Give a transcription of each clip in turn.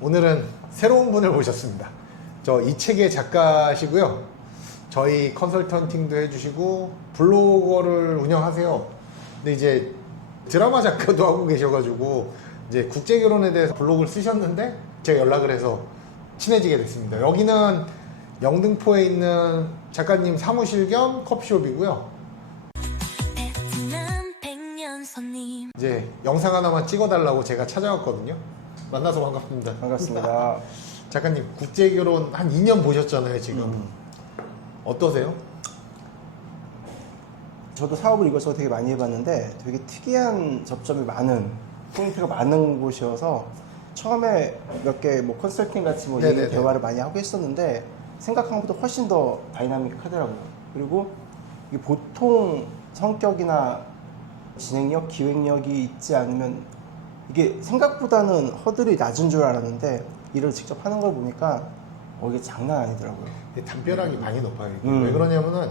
오늘은 새로운 분을 모셨습니다. 저 이 책의 작가시고요. 저희 컨설턴팅도 해주시고 블로거를 운영하세요. 근데 이제 드라마 작가도 하고 계셔가지고 이제 국제결혼에 대해서 블로그를 쓰셨는데 제가 연락을 해서 친해지게 됐습니다. 여기는 영등포에 있는 작가님 사무실 겸 커피숍이고요. 이제 영상 하나만 찍어달라고 제가 찾아왔거든요. 만나서 반갑습니다. 반갑습니다. 작가님 국제결혼 한 2년 보셨잖아요 지금. 어떠세요? 저도 사업을 이것저것 되게 많이 해봤는데 되게 특이한 접점이 많은, 포인트가 많은 곳이어서 처음에 몇 개 뭐 컨설팅 같이 뭐 네네네. 얘기 대화를 많이 하고 했었는데 생각한 것보다 훨씬 더 다이나믹하더라고요. 그리고 이게 보통 성격이나 진행력, 기획력이 있지 않으면 이게 생각보다는 허들이 낮은 줄 알았는데 일을 직접 하는 걸 보니까 이게 장난 아니더라고요. 담벼락이 많이 높아요. 이게. 왜 그러냐면은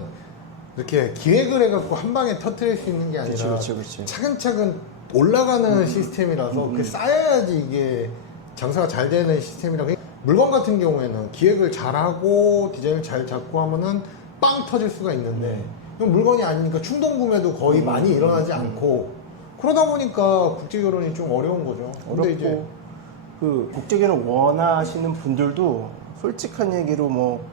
이렇게 기획을 해갖고 한 방에 터뜨릴 수 있는 게 아니라 그치. 차근차근 올라가는 시스템이라서 그 쌓여야지 이게 장사가 잘 되는 시스템이라. 물건 같은 경우에는 기획을 잘하고 디자인을 잘 잡고 하면은 빵 터질 수가 있는데 이건 물건이 아니니까 충동 구매도 거의 많이 일어나지 않고 그러다 보니까 국제결혼이 좀 어려운 거죠. 근데 이제 어렵고 그 국제결혼 원하시는 분들도 솔직한 얘기로 뭐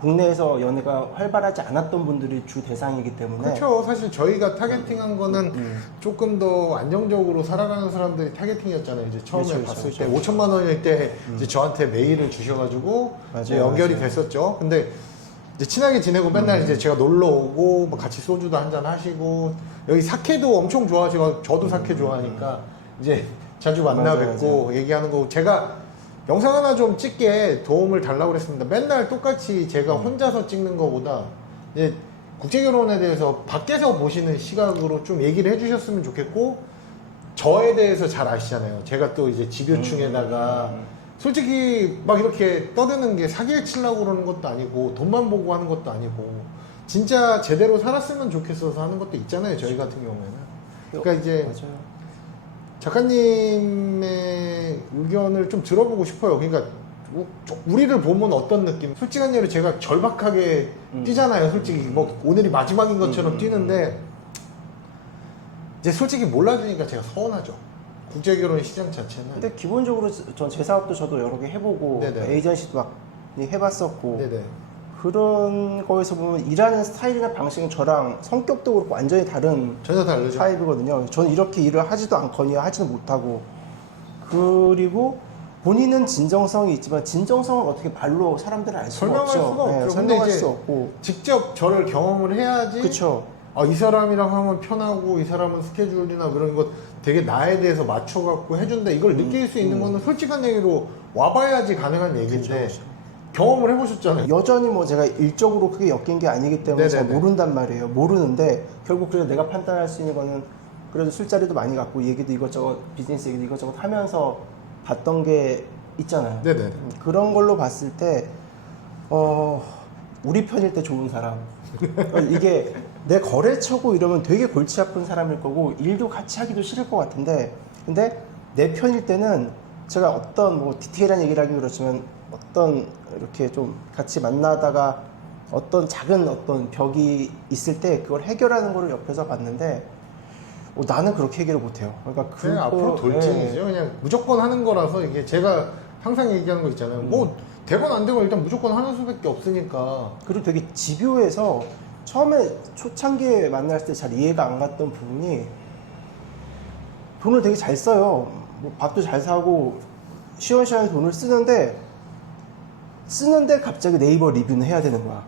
국내에서 연애가 활발하지 않았던 분들이 주 대상이기 때문에 그렇죠. 사실 저희가 타겟팅한 거는 조금 더 안정적으로 살아가는 사람들이 타겟팅이었잖아요. 이제 처음에 그렇죠, 봤을 그렇죠. 때 5천만 원일 때 이제 저한테 메일을 주셔가지고 이제 연결이 맞아요. 됐었죠. 근데 이제 친하게 지내고 맨날 이제 제가 놀러 오고 뭐 같이 소주도 한잔 하시고 여기 사케도 엄청 좋아하시고 저도 사케 좋아하니까 이제 자주 만나 맞아요, 뵙고 얘기하는 거 제가 영상 하나 좀 찍게 도움을 달라고 그랬습니다. 맨날 똑같이 제가 혼자서 찍는 것보다 이제 국제결혼에 대해서 밖에서 보시는 시각으로 좀 얘기를 해주셨으면 좋겠고 저에 대해서 잘 아시잖아요. 제가 또 이제 집요충에다가 솔직히 막 이렇게 떠드는 게 사기를 치려고 그러는 것도 아니고 돈만 보고 하는 것도 아니고 진짜 제대로 살았으면 좋겠어서 하는 것도 있잖아요. 저희 같은 경우에는. 그러니까 이제 맞아요. 작가님의 의견을 좀 들어보고 싶어요. 그러니까 우리를 보면 어떤 느낌? 솔직한 예로 제가 절박하게 뛰잖아요. 솔직히 뭐 오늘이 마지막인 것처럼 뛰는데 이제 솔직히 몰라주니까 제가 서운하죠. 국제결혼 시장 자체는. 근데 기본적으로 전 제 사업도 저도 여러 개 해보고 네네. 에이전시도 막 해봤었고 네네. 그런 거에서 보면 일하는 스타일이나 방식은 저랑 성격도 그렇고 완전히 다른 전혀 다르죠. 타입이거든요. 저는 이렇게 일을 하지도 않거니 하지도 못하고 그리고 본인은 진정성이 있지만 진정성을 어떻게 말로 사람들은 알 수가 설명할 없죠. 수가 없죠. 근데 설명할 이제 수 없고 직접 저를 경험을 해야지. 그쵸. 이 사람이랑 하면 편하고 이 사람은 스케줄이나 그런 것 되게 나에 대해서 맞춰갖고 해준다. 이걸 느낄 수 있는 거는 솔직한 얘기로 와봐야지 가능한 얘기인데 그쵸. 경험을 해보셨잖아요. 여전히 뭐 제가 일적으로 크게 엮인 게 아니기 때문에 잘 네네네. 모른단 말이에요. 모르는데 결국 그래서 내가 판단할 수 있는 거는 그래도 술자리도 많이 갖고 얘기도 이것저것 비즈니스 얘기도 이것저것 하면서 봤던 게 있잖아요. 네네네. 그런 걸로 봤을 때 우리 편일 때 좋은 사람 이게 내 거래처고 이러면 되게 골치 아픈 사람일 거고 일도 같이 하기도 싫을 것 같은데 근데 내 편일 때는 제가 어떤 뭐 디테일한 얘기를 하기 그렇지만 어떤 이렇게 좀 같이 만나다가 어떤 작은 어떤 벽이 있을 때 그걸 해결하는 거를 옆에서 봤는데 나는 그렇게 해결을 못해요. 그러니까 그냥 앞으로 돌진이죠. 그냥 무조건 하는 거라서 이게 제가 항상 얘기하는 거 있잖아요. 뭐 되건 안 되건 일단 무조건 하는 수밖에 없으니까. 그리고 되게 집요해서 처음에 초창기에 만났을 때 잘 이해가 안 갔던 부분이 돈을 되게 잘 써요. 뭐 밥도 잘 사고 시원시원하게 돈을 쓰는데 갑자기 네이버 리뷰는 해야 되는 거야.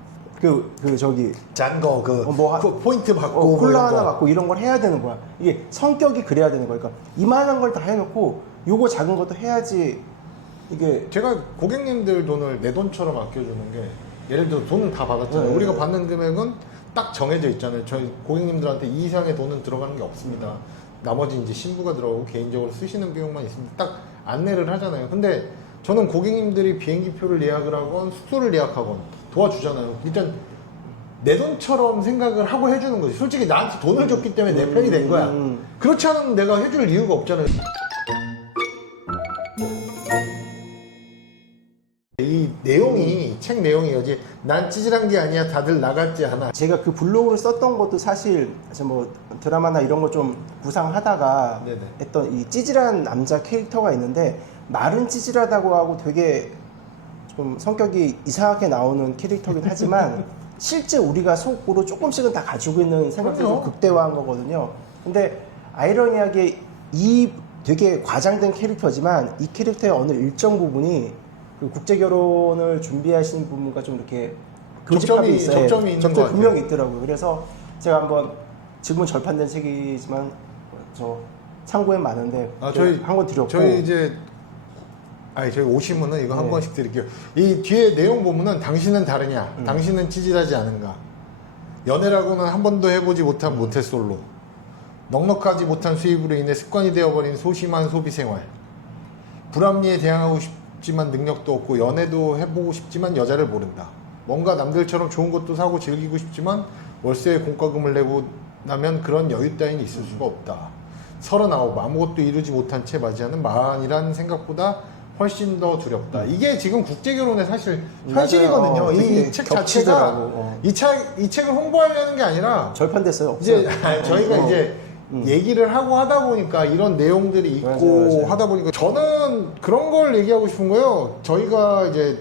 저기 짠거 뭐 포인트 받고 뭐 콜라 이런 하나 거. 받고 이런 걸 해야 되는 거야. 이게 성격이 그래야 되는 거야. 그러니까 이만한 걸 다 해놓고 요거 작은 것도 해야지 이게 제가 고객님들 돈을 내 돈처럼 아껴주는 게 예를 들어 돈은 다 받았잖아요. 네. 우리가 받는 금액은 딱 정해져 있잖아요. 저희 고객님들한테 이 이상의 돈은 들어가는 게 없습니다. 나머지 이제 신부가 들어가고 개인적으로 쓰시는 비용만 있습니다. 딱 안내를 하잖아요. 근데 저는 고객님들이 비행기표를 예약을 하건 숙소를 예약하건 도와주잖아요. 일단 내 돈처럼 생각을 하고 해주는 거지. 솔직히 나한테 돈을 줬기 때문에 내 편이 된 거야. 그렇지 않으면 내가 해줄 이유가 없잖아요. 이 내용이 책 내용이 어지 난 찌질한 게 아니야 다들 나갔지 않아. 제가 그 블로그를 썼던 것도 사실 뭐 드라마나 이런 거 좀 구상하다가 네네. 했던 이 찌질한 남자 캐릭터가 있는데 말은 찌질하다고 하고 되게 좀 성격이 이상하게 나오는 캐릭터긴 하지만 실제 우리가 속으로 조금씩은 다 가지고 있는 생각들을 좀 그럼요. 극대화한 거거든요. 근데 아이러니하게 이 되게 과장된 캐릭터지만 이 캐릭터의 어느 일정 부분이 그 국제 결혼을 준비하시는 분과 좀 이렇게 교집합이 있어요. 접점이 있는 것 같아요. 분명히 있더라고요. 그래서 제가 한번 지금은 절판된 책이지만 저 참고에 많은데 저희 한 권 드렸고 저희 이제 저희 오시면은 이거 한 네. 권씩 드릴게요. 이 뒤에 내용 보면은 당신은 다르냐, 당신은 찌질하지 않은가, 연애라고는 한 번도 해보지 못한 모태솔로, 넉넉하지 못한 수입으로 인해 습관이 되어버린 소심한 소비 생활, 불합리에 대항하고 싶지만 능력도 없고 연애도 해보고 싶지만 여자를 모른다. 뭔가 남들처럼 좋은 것도 사고 즐기고 싶지만 월세에 공과금을 내고 나면 그런 여유 따위는 있을 수가 없다. 39 아무것도 이루지 못한 채 맞이하는 마흔이란 생각보다 훨씬 더 두렵다. 이게 지금 국제결혼의 사실 현실이거든요. 맞아요. 이 되게 책 겹치더라고. 자체가 이 책을 홍보하려는 게 아니라 절판됐어요. 이제 없어요. 저희가 이제 얘기를 하고 하다 보니까 이런 내용들이 있고 맞아요. 하다 보니까 저는 그런 걸 얘기하고 싶은 거예요. 저희가 이제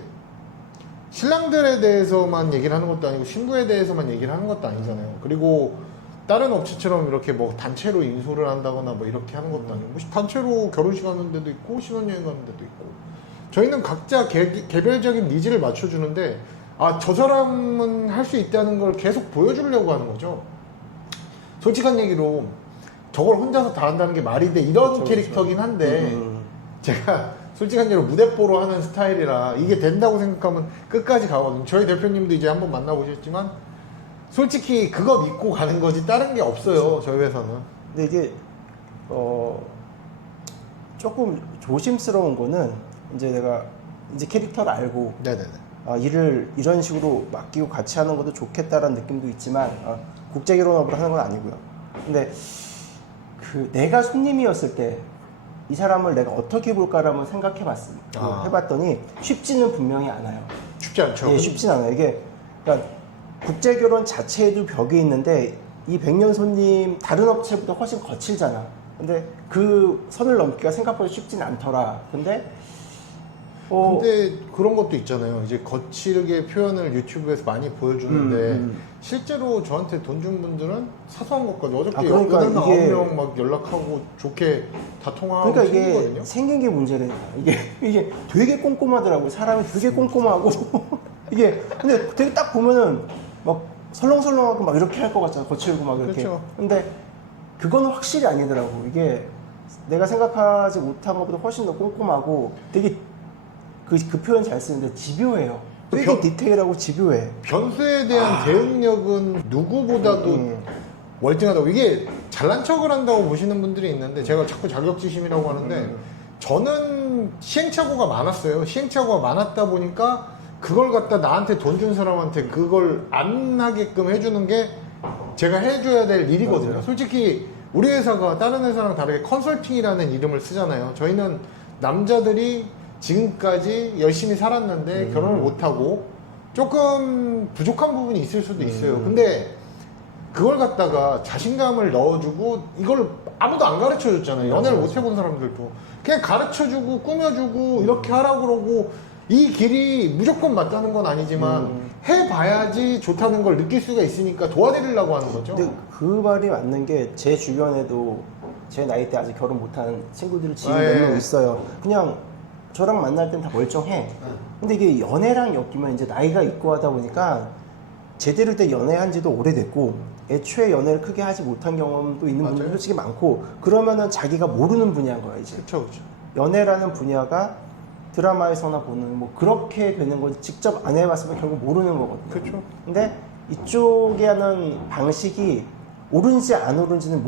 신랑들에 대해서만 얘기를 하는 것도 아니고 신부에 대해서만 얘기를 하는 것도 아니잖아요. 그리고 다른 업체처럼 이렇게 뭐 단체로 인솔을 한다거나 뭐 이렇게 하는 것도 아니고 뭐 단체로 결혼식 하는 데도 있고 신혼여행 가는 데도 있고 저희는 각자 개별적인 니즈를 맞춰주는데 저 사람은 할 수 있다는 걸 계속 보여주려고 하는 거죠. 솔직한 얘기로 저걸 혼자서 다 한다는 게 말이 돼 이런 그렇죠, 캐릭터긴 한데 제가 솔직한 얘기로 무대뽀로 하는 스타일이라 이게 된다고 생각하면 끝까지 가거든요. 저희 대표님도 이제 한번 만나보셨지만 솔직히 그거 믿고 가는 거지 다른 게 없어요. 저희 회사는. 근데 이게 조금 조심스러운 거는 이제 내가 이제 캐릭터를 알고 네네네. 일을 이런 식으로 맡기고 같이 하는 것도 좋겠다라는 느낌도 있지만 국제 결혼업을 하는 건 아니고요. 근데 그 내가 손님이었을 때 이 사람을 내가 어떻게 볼까를 한번 해봤더니 쉽지는 분명히 않아요. 쉽지 않죠. 예, 쉽진 않아요. 이게 그러니까 국제 결혼 자체에도 벽이 있는데 이 백년 손님 다른 업체보다 훨씬 거칠잖아. 근데 그 선을 넘기가 생각보다 쉽진 않더라. 근데 근데 그런 것도 있잖아요. 이제 거칠게 표현을 유튜브에서 많이 보여주는데 실제로 저한테 돈 준 분들은 사소한 것까지 어저께 그러니까 8명, 이게- 9명 막 연락하고 좋게 다 통화하고 그러니까 이게 생기거든요. 생긴 게 문제래. 이게 되게 꼼꼼하더라고. 사람이 되게 꼼꼼하고 이게 근데 되게 딱 보면은 막 설렁설렁하고 막 이렇게 할 것 같잖아. 거칠고 막 이렇게. 그렇죠. 근데 그거는 확실히 아니더라고. 이게 내가 생각하지 못한 것보다 훨씬 더 꼼꼼하고 되게 그 표현 잘 쓰는데 집요해요. 되게 디테일하고 집요해. 변수에 대한 대응력은 누구보다도 월등하다고. 이게 잘난 척을 한다고 보시는 분들이 있는데 제가 자꾸 자격지심이라고 하는데 저는 시행착오가 많았어요. 시행착오가 많았다 보니까 그걸 갖다 나한테 돈 준 사람한테 그걸 안 하게끔 해주는 게 제가 해줘야 될 일이거든요. 맞아요. 솔직히 우리 회사가 다른 회사랑 다르게 컨설팅이라는 이름을 쓰잖아요. 저희는 남자들이 지금까지 열심히 살았는데 결혼을 못하고 조금 부족한 부분이 있을 수도 있어요. 근데 그걸 갖다가 자신감을 넣어주고 이걸 아무도 안 가르쳐 줬잖아요. 연애를 못 해본 사람들도 그냥 가르쳐 주고 꾸며주고 이렇게 하라고 그러고 이 길이 무조건 맞다는 건 아니지만 해봐야지 좋다는 걸 느낄 수가 있으니까 도와드리려고 하는 거죠. 근데 그 말이 맞는 게 제 주변에도 제 나이 때 아직 결혼 못한 친구들이 지금 몇 명 예. 있어요. 그냥 저랑 만날 땐 다 멀쩡해. 근데 이게 연애랑 엮이면 이제 나이가 있고 하다 보니까 제대로 된 연애한 지도 오래됐고 애초에 연애를 크게 하지 못한 경험도 있는 분들 솔직히 많고 그러면은 자기가 모르는 분야인 거야 이제. 그렇죠. 연애라는 분야가 드라마에서나 보는 뭐 그렇게 되는 거 직접 안 해봤으면 결국 모르는 거거든요. 그렇죠. 근데 이쪽에 하는 방식이 옳은지 안 옳은지는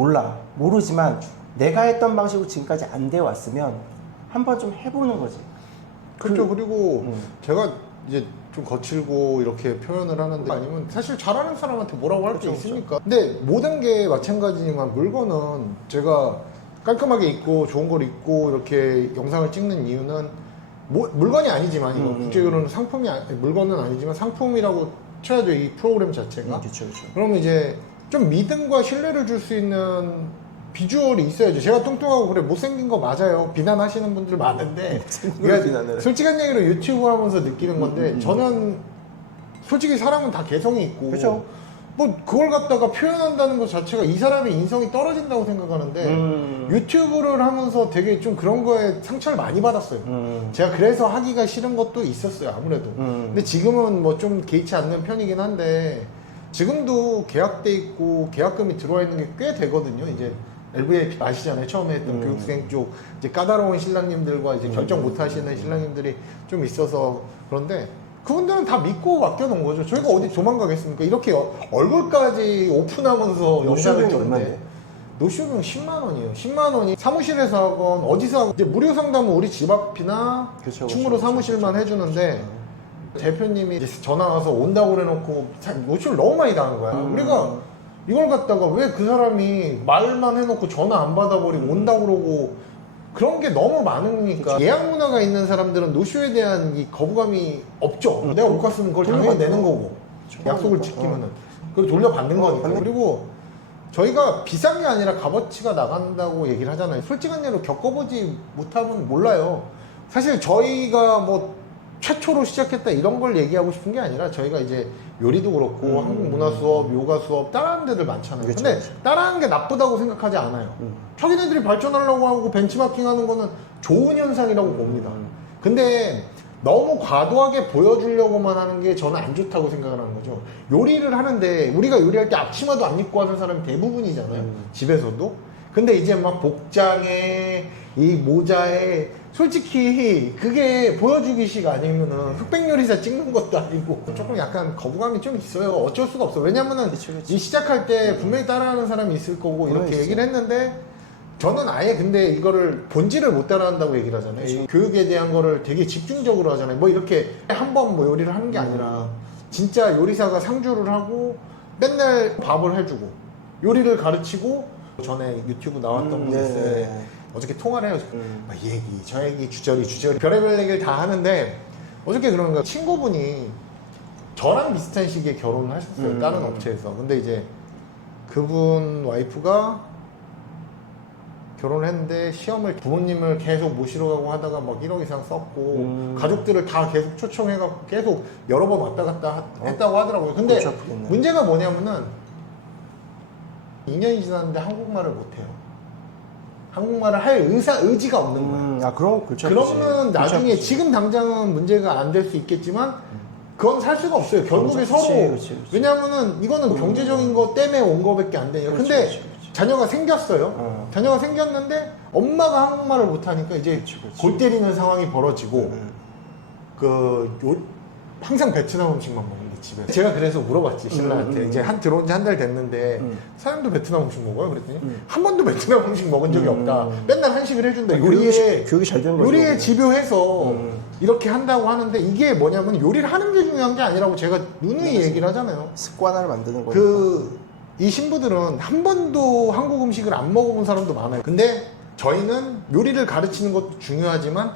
모르지만 내가 했던 방식으로 지금까지 안 돼 왔으면 한번 좀 해보는 거지. 그렇죠. 그리고 제가 이제 좀 거칠고 이렇게 표현을 하는데 아니면 사실 잘하는 사람한테 뭐라고 할 게 그렇죠, 있습니까? 근데 모든 게 마찬가지지만 물건은 제가 깔끔하게 입고 좋은 걸 입고 이렇게 영상을 찍는 이유는 물건이 아니지만 이거 음. 국제결혼은 물건은 아니지만 상품이라고 쳐야 돼, 이 프로그램 자체가. 그렇죠. 그러면 이제 좀 믿음과 신뢰를 줄 수 있는 비주얼이 있어야죠. 제가 뚱뚱하고 그래 못생긴 거 맞아요. 비난하시는 분들 많은데 비난을. 솔직한 얘기로 유튜브 하면서 느끼는 건데 저는 솔직히 사람은 다 개성이 있고 그렇죠. 뭐 그걸 갖다가 표현한다는 것 자체가 이 사람의 인성이 떨어진다고 생각하는데 유튜브를 하면서 되게 좀 그런 거에 상처를 많이 받았어요. 제가 그래서 하기가 싫은 것도 있었어요, 아무래도. 근데 지금은 뭐 좀 개의치 않는 편이긴 한데 지금도 계약돼 있고 계약금이 들어와 있는 게 꽤 되거든요. 이제 LVA 아시잖아요. 처음에 했던 교육생 쪽 이제 까다로운 신랑님들과 이제 결정 못 하시는 신랑님들이 좀 있어서 그런데 그분들은 다 믿고 맡겨놓은 거죠. 저희가 어디 도망가겠습니까? 이렇게 얼굴까지 오픈하면서 영상을 노쇼비용이 찍는데 얼마인데? 노쇼비용 10만 원이에요. 10만 원이 사무실에서 하건 어디서 하건 이제 무료 상담은 우리 집 앞이나 그쵸, 충무로 그쵸, 사무실만 해주는데 대표님이 이제 전화 와서 온다고 그래놓고 노쇼를 너무 많이 당한 거야. 우리가 이걸 갖다가 왜 그 사람이 말만 해놓고 전화 안 받아버리고 온다고 그러고 그런 게 너무 많으니까 예약 문화가 있는 사람들은 노쇼에 대한 이 거부감이 없죠. 내가 못 갔으면 그걸 당연히 내는 거고 약속을 지키면은 그걸 돌려받는 거니까. 그리고 저희가 비싼 게 아니라 값어치가 나간다고 얘기를 하잖아요. 솔직한 예로 겪어보지 못하면 몰라요. 사실 저희가 뭐 최초로 시작했다 이런 걸 얘기하고 싶은 게 아니라 저희가 이제 요리도 그렇고 한국 문화 수업, 요가 수업 따라하는 데들 많잖아요. 그쵸, 근데 그쵸. 따라하는 게 나쁘다고 생각하지 않아요. 자기네들이 발전하려고 하고 벤치마킹 하는 거는 좋은 현상이라고 봅니다. 근데 너무 과도하게 보여주려고만 하는 게 저는 안 좋다고 생각을 하는 거죠. 요리를 하는데 우리가 요리할 때 앞치마도 안 입고 하는 사람이 대부분이잖아요. 집에서도. 근데 이제 막 복장에 이 모자에 솔직히 그게 보여주기식 아니면은 흑백 요리사 찍는 것도 아니고 조금 약간 거부감이 좀 있어요. 어쩔 수가 없어. 왜냐면은 그치. 이 시작할 때 분명히 따라하는 사람이 있을 거고 이렇게 있어요. 얘기를 했는데 저는 아예 근데 이거를 본질을 못 따라한다고 얘기를 하잖아요. 이 교육에 대한 거를 되게 집중적으로 하잖아요. 뭐 이렇게 한 번 뭐 요리를 하는 게 아니라 진짜 요리사가 상주를 하고 맨날 밥을 해주고 요리를 가르치고 전에 유튜브 나왔던 분 있어요. 네. 어저께 통화를 해요. 막 이 얘기, 저 얘기, 주저리 별의별 얘기를 다 하는데 어저께 그런 거야. 친구분이 저랑 비슷한 시기에 결혼을 하셨어요. 다른 업체에서. 근데 이제 그분 와이프가 결혼을 했는데 시험을 부모님을 계속 모시러 가고 하다가 막 1억 이상 썼고 가족들을 다 계속 초청해갖고 계속 여러 번 왔다 갔다 했다고 하더라고요. 근데 골치 아프겠네. 문제가 뭐냐면은 2년이 지났는데 한국말을 못해요. 한국말을 할 의지가 없는 거야. 그런 거 골치 아프지. 그러면 나중에 아프지. 지금 당장은 문제가 안 될 수 있겠지만 그건 살 수가 없어요. 결국에 그치, 서로. 그치. 왜냐면은 이거는 경제적인 거 때문에 온 거밖에 안 되니까. 근데 그치. 자녀가 생겼어요. 자녀가 생겼는데 엄마가 한국말을 못하니까 이제 그치. 골 때리는 상황이 벌어지고 항상 베트남 음식만 먹는데 집에. 제가 그래서 물어봤지 신랑한테. 이제 들어온 지 한 달 됐는데 사장님도 베트남 음식 먹어요? 그랬더니 한 번도 베트남 음식 먹은 적이 없다. 맨날 한식을 해준다. 교육이 잘 되는 거죠. 요리에 집요해서 이렇게 한다고 하는데 이게 뭐냐면 요리를 하는 게 중요한 게 아니라고 제가 누누이 얘기를 하잖아요. 습관을 만드는 거니까. 이 신부들은 한 번도 한국 음식을 안 먹어본 사람도 많아요. 근데 저희는 요리를 가르치는 것도 중요하지만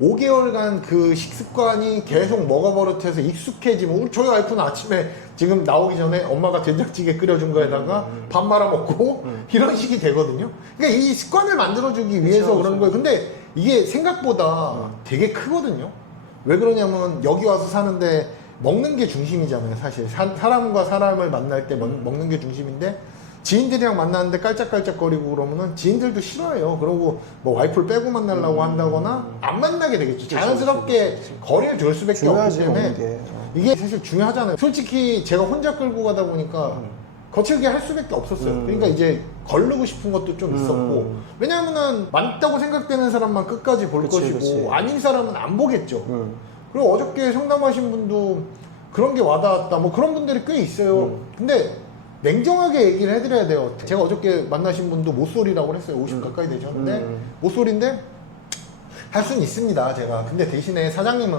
5개월간 그 식습관이 계속 먹어버릇해서 익숙해지면 저희 와이프는 아침에 지금 나오기 전에 엄마가 된장찌개 끓여준 거에다가 밥 말아 먹고 이런 식이 되거든요. 그러니까 이 습관을 만들어주기 위해서 그런 거예요. 근데 이게 생각보다 되게 크거든요. 왜 그러냐면 여기 와서 사는데 먹는 게 중심이잖아요. 사실 사람과 사람을 만날 때 먹는 게 중심인데 지인들이랑 만나는데 깔짝깔짝거리고 그러면은 지인들도 싫어해요. 그러고 뭐 와이프를 빼고 만나려고 한다거나 안 만나게 되겠죠. 자연스럽게 거리를 둘 수밖에 없기 중요하지, 때문에 먹는 게. 이게 사실 중요하잖아요. 솔직히 제가 혼자 끌고 가다 보니까 거칠게 할 수밖에 없었어요. 그러니까 이제 걸르고 싶은 것도 좀 있었고 왜냐하면은 맞다고 생각되는 사람만 끝까지 볼 그치, 것이고 그치. 아닌 사람은 안 보겠죠. 그리고 어저께 상담하신 분도 그런 게 와닿았다 뭐 그런 분들이 꽤 있어요. 근데 냉정하게 얘기를 해드려야 돼요. 제가 어저께 만나신 분도 모쏠이라고 했어요. 50 가까이 되셨는데 모쏠인데 할 수는 있습니다. 제가. 근데 대신에 사장님은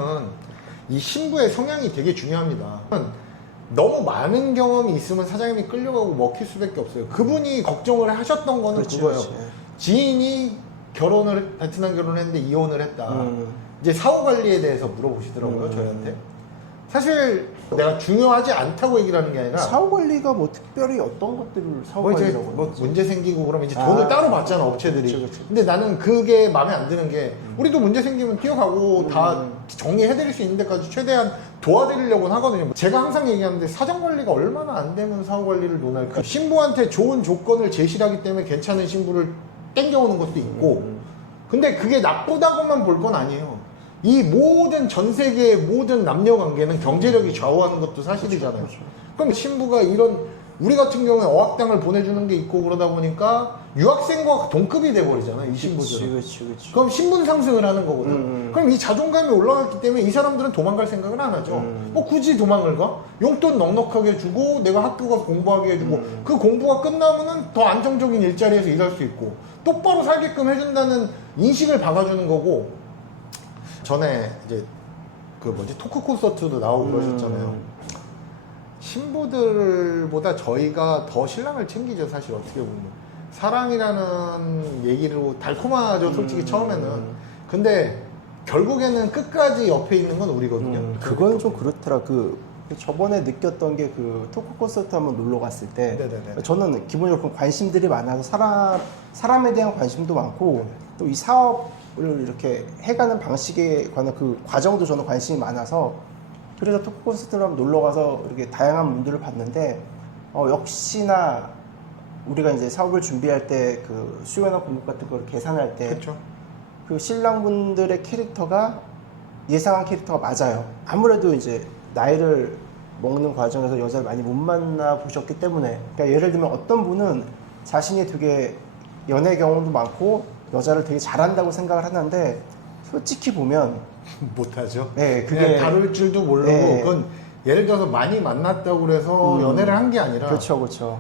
이 신부의 성향이 되게 중요합니다. 너무 많은 경험이 있으면 사장님이 끌려가고 먹힐 수밖에 없어요. 그분이 걱정을 하셨던 거는 그렇지, 그거예요. 그렇지. 지인이 베트남 결혼을 했는데 이혼을 했다. 이제 사후 관리에 대해서 물어보시더라고요, 저희한테. 사실 내가 중요하지 않다고 얘기를 하는 게 아니라 사후 관리가 뭐 특별히 어떤 것들을 사후 뭐 이제 관리라고 뭐 하는지. 문제 생기고 그러면 이제 돈을 따로 받잖아, 업체들이. 그치. 근데 나는 그게 마음에 안 드는 게 우리도 문제 생기면 뛰어가고 다 정리해드릴 수 있는 데까지 최대한 도와드리려고는 하거든요. 제가 항상 얘기하는데 사정 관리가 얼마나 안 되면 사후 관리를 논할까? 신부한테 좋은 조건을 제시하기 때문에 괜찮은 신부를 땡겨오는 것도 있고 근데 그게 나쁘다고만 볼 건 아니에요. 이 모든 전 세계의 모든 남녀 관계는 경제력이 좌우하는 것도 사실이잖아요. 그럼 신부가 이런 우리 같은 경우에 어학당을 보내주는 게 있고 그러다 보니까 유학생과 동급이 돼버리잖아요, 이 신부들은. 그치. 그럼 신분 상승을 하는 거거든. 그럼 이 자존감이 올라갔기 때문에 이 사람들은 도망갈 생각을 안 하죠. 뭐 굳이 도망을 가? 용돈 넉넉하게 주고 내가 학교 가서 공부하게 해주고 그 공부가 끝나면은 더 안정적인 일자리에서 일할 수 있고 똑바로 살게끔 해준다는 인식을 박아주는 거고. 전에 이제 그 뭐지 토크 콘서트도 나오고 그러셨잖아요. 신부들보다 저희가 더 신랑을 챙기죠, 사실 어떻게 보면. 사랑이라는 얘기로 달콤하죠, 솔직히 처음에는. 근데 결국에는 끝까지 옆에 있는 건 우리거든요. 그건 좀 그렇더라. 저번에 느꼈던 게 그 토크 콘서트 한번 놀러 갔을 때 네네네. 저는 기본적으로 관심들이 많아서 사람에 대한 관심도 많고 또 이 사업을 이렇게 해가는 방식에 관한 그 과정도 저는 관심이 많아서 그래서 토크 콘서트를 한번 놀러 가서 이렇게 다양한 분들을 봤는데 역시나 우리가 이제 사업을 준비할 때 그 수요나 공급 같은 걸 계산할 때 그렇죠. 그 신랑분들의 캐릭터가 예상한 캐릭터가 맞아요. 아무래도 이제 나이를 먹는 과정에서 여자를 많이 못 만나 보셨기 때문에, 그러니까 예를 들면 어떤 분은 자신이 되게 연애 경험도 많고 여자를 되게 잘한다고 생각을 하는데 솔직히 보면 못하죠. 네, 그냥 그게 다룰 줄도 모르고 네. 그건 예를 들어서 많이 만났다고 그래서 연애를 한 게 아니라 그렇죠.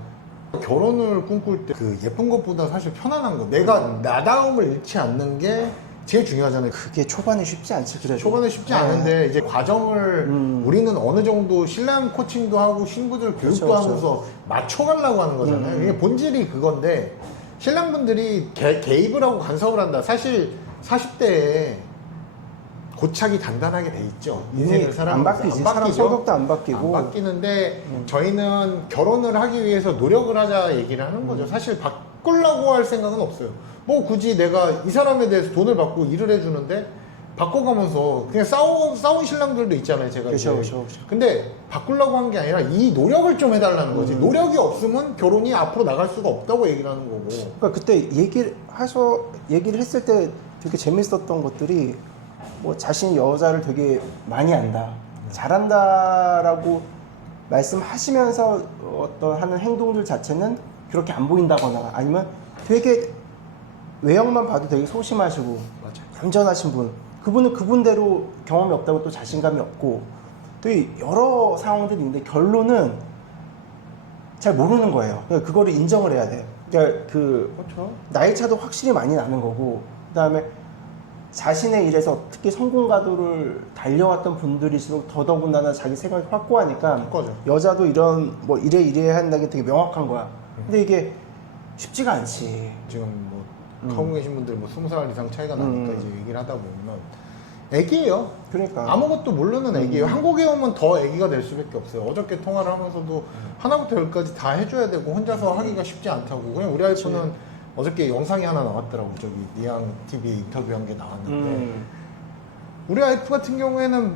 결혼을 꿈꿀 때 그 예쁜 것보다 사실 편안한 거 내가 나다움을 잃지 않는 게 제일 중요하잖아요. 그게 초반에 쉽지 않지 그래도. 초반에 쉽지 네. 않은데 이제 과정을 우리는 어느 정도 신랑 코칭도 하고 신부들 교육도 그렇죠. 하면서 맞춰가려고 하는 거잖아요. 이게 본질이 그건데 신랑분들이 개입을 하고 간섭을 한다. 사실 40대에 고착이 단단하게 돼 있죠. 인생을 안 살아가면서 바뀌지. 안 사람 바뀌죠. 성격도 안 바뀌고. 안 바뀌는데 저희는 결혼을 하기 위해서 노력을 하자 얘기를 하는 거죠. 사실 바꾸려고 할 생각은 없어요. 뭐 굳이 내가 이 사람에 대해서 돈을 받고 일을 해주는데 바꿔가면서 그냥 싸운 신랑들도 있잖아요. 제가 이제. 그렇죠. 근데 바꾸려고 한 게 아니라 이 노력을 좀 해달라는 거지. 노력이 없으면 결혼이 앞으로 나갈 수가 없다고 얘기를 하는 거고. 그러니까 그때 얘기를 했을 때 되게 재밌었던 것들이 뭐 자신이 여자를 되게 많이 안다, 잘한다라고 말씀하시면서 어떤 하는 행동들 자체는 그렇게 안 보인다거나 아니면 되게 외형만 봐도 되게 소심하시고 맞아요. 얌전하신 분, 그분은 그분대로 경험이 없다고 또 자신감이 없고 또 여러 상황들이 있는데 결론은 잘 모르는 거예요. 그러니까 그거를 인정을 해야 돼요. 그러니까 그렇죠. 나이 차도 확실히 많이 나는 거고, 그다음에 자신의 일에서 특히 성공 가도를 달려왔던 분들일수록 더더군다나 자기 생각이 확고하니까 거죠. 여자도 이런 뭐 이래야 한다는 게 되게 명확한 거야. 근데 이게 쉽지가 않지. 지금 뭐 하고 계신 분들 뭐 20살 이상 차이가 나니까 이제 얘기를 하다 보면 애기예요. 그러니까 아무것도 모르는 애기예요. 한국에 오면 더 애기가 될 수밖에 없어요. 어저께 통화를 하면서도 하나부터 열까지 다 해줘야 되고 혼자서 하기가 쉽지 않다고. 그냥 우리 와이프는 어저께 영상이 하나 나왔더라고. 저기 니양 TV에 인터뷰한 게 나왔는데 우리 와이프 같은 경우에는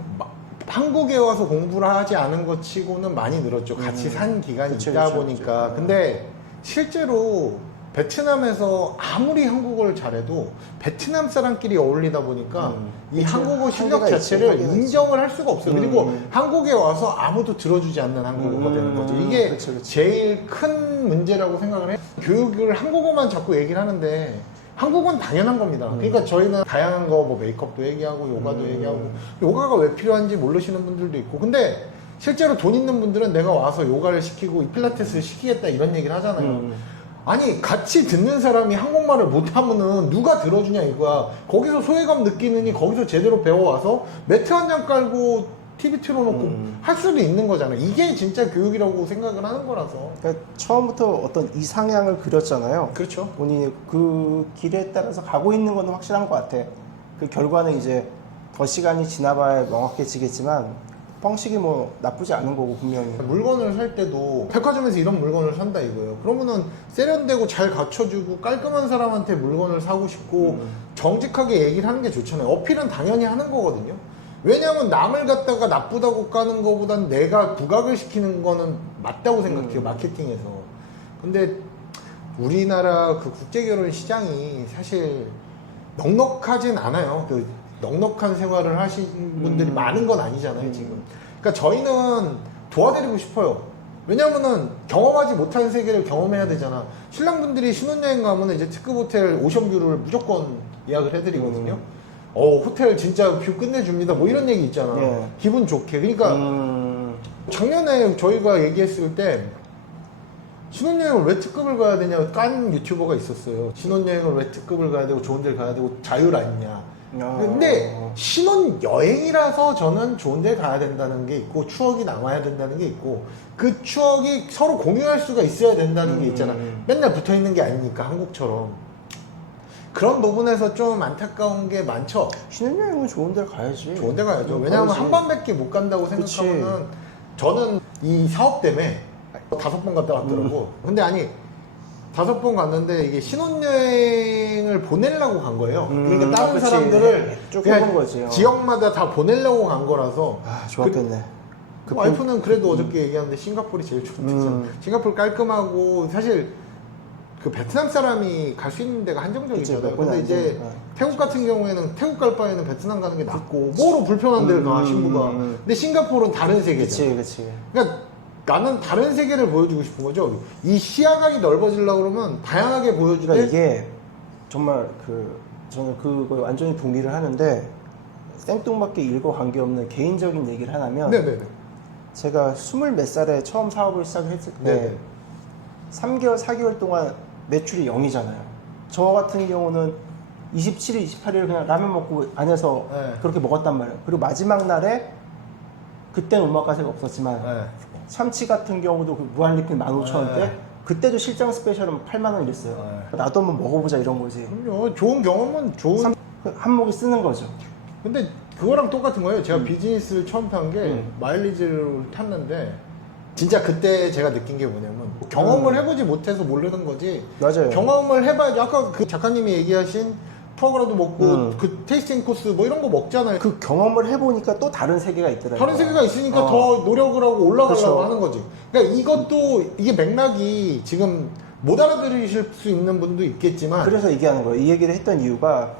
한국에 와서 공부를 하지 않은 것 치고는 많이 늘었죠. 같이 산 기간이 있다 보니까. 근데 실제로 베트남에서 아무리 한국어를 잘해도 베트남 사람끼리 어울리다 보니까 이 한국어 실력 자체를 인정을 할 수가 없어요. 그리고 한국에 와서 아무도 들어주지 않는 한국어가 되는 거죠. 이게 제일 큰 문제라고 생각을 해요. 교육을 한국어만 자꾸 얘기를 하는데 한국어는 당연한 겁니다. 그러니까 저희는 다양한 거 뭐 메이크업도 얘기하고 요가도 얘기하고 요가가 왜 필요한지 모르시는 분들도 있고 근데 실제로 돈 있는 분들은 내가 와서 요가를 시키고 필라테스를 시키겠다 이런 얘기를 하잖아요. 아니 같이 듣는 사람이 한국말을 못하면은 누가 들어주냐 이거야. 거기서 소외감 느끼느니 거기서 제대로 배워와서 매트 한 장 깔고 TV 틀어놓고 할 수도 있는 거잖아요. 이게 진짜 교육이라고 생각을 하는 거라서. 그러니까 처음부터 어떤 이상향을 그렸잖아요. 그렇죠. 본인이 그 길에 따라서 가고 있는 건 확실한 것 같아. 그 결과는 이제 더 시간이 지나봐야 명확해지겠지만 방식이 뭐 나쁘지 않은 거고 분명히. 물건을 살 때도 백화점에서 이런 물건을 산다 이거예요. 그러면은 세련되고 잘 갖춰주고 깔끔한 사람한테 물건을 사고 싶고 정직하게 얘기를 하는 게 좋잖아요. 어필은 당연히 하는 거거든요. 왜냐하면 남을 갖다가 나쁘다고 까는 거보단 내가 부각을 시키는 거는 맞다고 생각해요. 마케팅에서. 근데 우리나라 그 국제결혼 시장이 사실 넉넉하진 않아요. 그 넉넉한 생활을 하신 분들이 많은 건 아니잖아요, 지금. 그러니까 저희는 도와드리고 싶어요. 왜냐면은 경험하지 못한 세계를 경험해야 되잖아. 신랑분들이 신혼여행 가면 이제 특급 호텔 오션뷰를 무조건 예약을 해드리거든요. 호텔 진짜 뷰 끝내줍니다. 뭐 이런 얘기 있잖아. 네. 기분 좋게. 그러니까 작년에 저희가 얘기했을 때 신혼여행을 왜 특급을 가야 되냐 깐 유튜버가 있었어요. 신혼여행을 왜 특급을 가야 되고 좋은 데를 가야 되고 자율 아니냐. 근데 신혼여행이라서 저는 좋은 데 가야 된다는 게 있고 추억이 남아야 된다는 게 있고 그 추억이 서로 공유할 수가 있어야 된다는 게 있잖아. 맨날 붙어있는 게 아니니까 한국처럼. 그런 부분에서 좀 안타까운 게 많죠. 신혼여행은 좋은 데를 가야지. 좋은 데 가야죠. 왜냐하면 한 번밖에 못 간다고 생각하면은 저는 이 사업 때문에 5번 갔다 왔더라고. 근데 아니 5번 갔는데 이게 신혼여행을 보내려고 간 거예요. 그러니까 다른 그치. 사람들을 쭉 그냥 해본 거지. 지역마다 다 보내려고 간 거라서. 아, 좋았겠네. 그 와이프는 그래도 어저께 얘기하는데 싱가포르이 제일 좋대잖아. 싱가포르 깔끔하고 사실 그 베트남 사람이 갈 수 있는 데가 한정적이잖아요. 근데 이제 태국 같은 경우에는 태국 갈 바에는 베트남 가는 게 낫고 뭐로 불편한 데를 가 신부가. 근데 싱가포르는 다른 세계잖아. 그치. 그러니까 나는 다른 세계를 보여주고 싶은 거죠. 이 시야각이 넓어지려고 그러면 다양하게 보여줄 때 그러니까 이게 정말 저는 그거 완전히 동의를 하는데 생뚱맞게 일과 관계없는 개인적인 얘기를 하자면 네네네. 제가 20몇 살에 처음 사업을 시작했을 때 네네. 3개월, 4개월 동안 매출이 0이잖아요. 저 같은 경우는 27일, 28일 그냥 라면 먹고 안에서 네. 그렇게 먹었단 말이에요. 그리고 마지막 날에 그때는 오마카세가 없었지만 네. 참치 같은 경우도 그 무한리필 15,000원대 네. 그때도 실장 스페셜은 8만 원 이랬어요. 네. 나도 한번 먹어보자 이런 거지. 그럼요. 좋은 경험은 좋은. 한몫이 쓰는 거죠. 근데 그거랑 똑같은 거예요. 제가 비즈니스를 처음 탄 게 마일리지를 탔는데 진짜 그때 제가 느낀 게 뭐냐면 경험을 해보지 못해서 모르는 거지. 맞아요. 경험을 해봐야지. 아까 그 작가님이 얘기하신 푸아그라도 먹고 그 테이스팅 코스 뭐 이런 거 먹잖아요. 그 경험을 해보니까 또 다른 세계가 있더라고요. 다른 세계가 있으니까 더 노력을 하고 올라가려고 그쵸. 하는 거지. 그러니까 이것도 이게 맥락이 지금 못 알아들으실 수 있는 분도 있겠지만 그래서 얘기하는 거예요. 이 얘기를 했던 이유가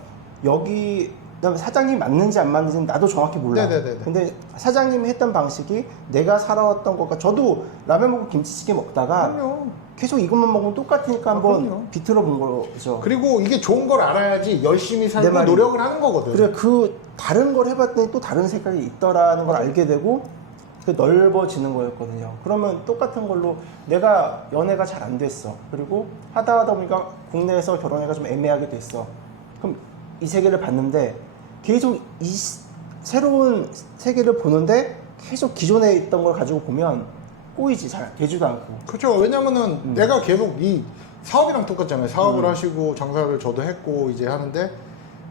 여기 그다음에 사장님이 맞는지 안 맞는지는 나도 정확히 몰라. 네네네네. 근데 사장님이 했던 방식이 내가 살아왔던 것과 저도 라면 먹고 김치찌개 먹다가 그럼요. 계속 이것만 먹으면 똑같으니까 한번 그럼요. 비틀어 본 거죠. 그리고 이게 좋은 걸 알아야지 열심히 내 살고 말이. 노력을 하는 거거든. 그래 그 다른 걸 해봤더니 또 다른 색깔이 있더라는 걸 알게 되고 그 넓어지는 거였거든요. 그러면 똑같은 걸로 내가 연애가 잘 안 됐어. 그리고 하다 보니까 국내에서 결혼해가 좀 애매하게 됐어. 그럼 이 세계를 봤는데 계속 이 새로운 세계를 보는데 계속 기존에 있던 걸 가지고 보면 꼬이지 잘 되지도 않고. 그렇죠. 왜냐면은 내가 계속 이 사업이랑 똑같잖아요. 사업을 하시고 장사를 저도 했고 이제 하는데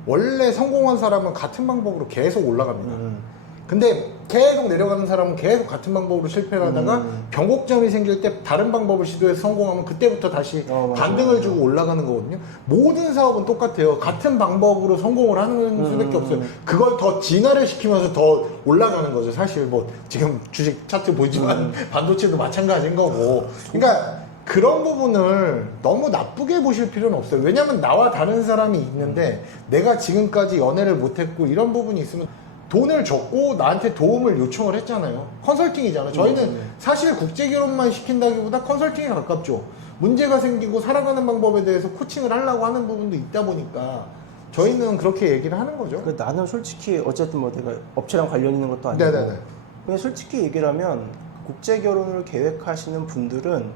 원래 성공한 사람은 같은 방법으로 계속 올라갑니다. 근데 계속 내려가는 사람은 계속 같은 방법으로 실패를 하다가 변곡점이 생길 때 다른 방법을 시도해서 성공하면 그때부터 다시 맞아, 반등을 맞아. 주고 올라가는 거거든요. 모든 사업은 똑같아요. 같은 방법으로 성공을 하는 수밖에 없어요. 그걸 더 진화를 시키면서 더 올라가는 거죠. 사실 뭐 지금 주식 차트 보지만 반도체도 마찬가지인 거고. 그러니까 그런 부분을 너무 나쁘게 보실 필요는 없어요. 왜냐면 나와 다른 사람이 있는데 내가 지금까지 연애를 못했고 이런 부분이 있으면 돈을 줬고 나한테 도움을 요청을 했잖아요. 컨설팅이잖아요. 저희는 사실 국제결혼만 시킨다기보다 컨설팅에 가깝죠. 문제가 생기고 살아가는 방법에 대해서 코칭을 하려고 하는 부분도 있다 보니까 저희는 그렇게 얘기를 하는 거죠. 나는 솔직히 어쨌든 뭐 내가 업체랑 관련 있는 것도 아니고 네네네. 그냥 솔직히 얘기를 하면 국제 결혼을 계획하시는 분들은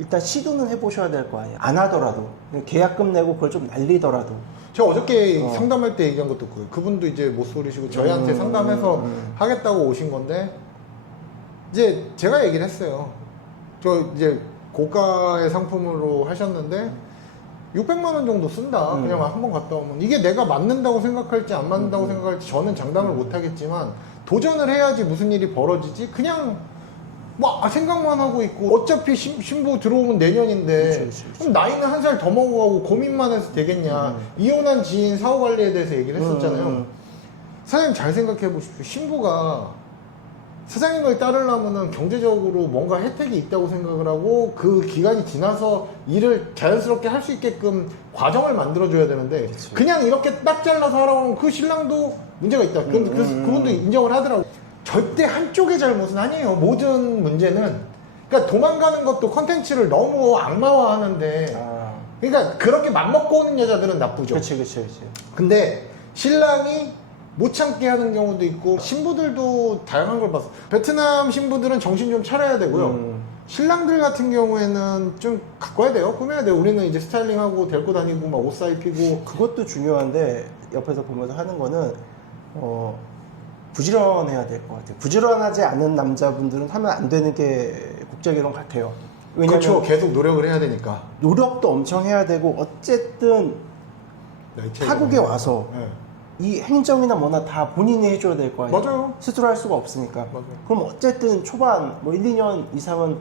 일단 시도는 해보셔야 될 거 아니에요. 안 하더라도 계약금 내고 그걸 좀 날리더라도. 제가 어저께 상담할 때 얘기한 것도 그분도 이제 모쏠이시고 저희한테 상담해서 하겠다고 오신 건데 이제 제가 얘기를 했어요. 저 이제 고가의 상품으로 하셨는데 600만 원 정도 쓴다. 그냥 한 번 갔다 오면. 이게 내가 맞는다고 생각할지 안 맞는다고 생각할지 저는 장담을 못 하겠지만 도전을 해야지 무슨 일이 벌어지지. 그냥 뭐 생각만 하고 있고 어차피 신부 들어오면 내년인데 그럼 나이는 한 살 더 먹어가고 고민만 해서 되겠냐. 이혼한 지인 사후 관리에 대해서 얘기를 했었잖아요. 사장님 잘 생각해 보십시오. 신부가 사장님을 따르려면은 경제적으로 뭔가 혜택이 있다고 생각을 하고 그 기간이 지나서 일을 자연스럽게 할 수 있게끔 과정을 만들어줘야 되는데 그냥 이렇게 딱 잘라서 하라고 하면 그 신랑도 문제가 있다. 그분도 인정을 하더라고. 절대 한쪽의 잘못은 아니에요. 모든 문제는. 그러니까 도망가는 것도 컨텐츠를 너무 악마화하는데 그러니까 그렇게 맘먹고 오는 여자들은 나쁘죠. 그렇지. 근데 신랑이 못 참게 하는 경우도 있고 신부들도 다양한 걸 봤어. 베트남 신부들은 정신 좀 차려야 되고요. 신랑들 같은 경우에는 좀 가꿔야 돼요. 꾸며야 돼요. 우리는 이제 스타일링하고 데리고 다니고 막 옷 사입히고. 그것도 중요한데 옆에서 보면서 하는 거는 부지런해야 될 것 같아요. 부지런하지 않은 남자분들은 하면 안 되는 게 국제결혼 같아요. 왜냐면 그렇죠. 계속 노력을 해야 되니까. 노력도 엄청 해야 되고 어쨌든 타국에 와서 네. 이 행정이나 뭐나 다 본인이 해줘야 될 거 아니에요. 맞아요. 스스로 할 수가 없으니까. 맞아요. 그럼 어쨌든 초반 뭐 1, 2년 이상은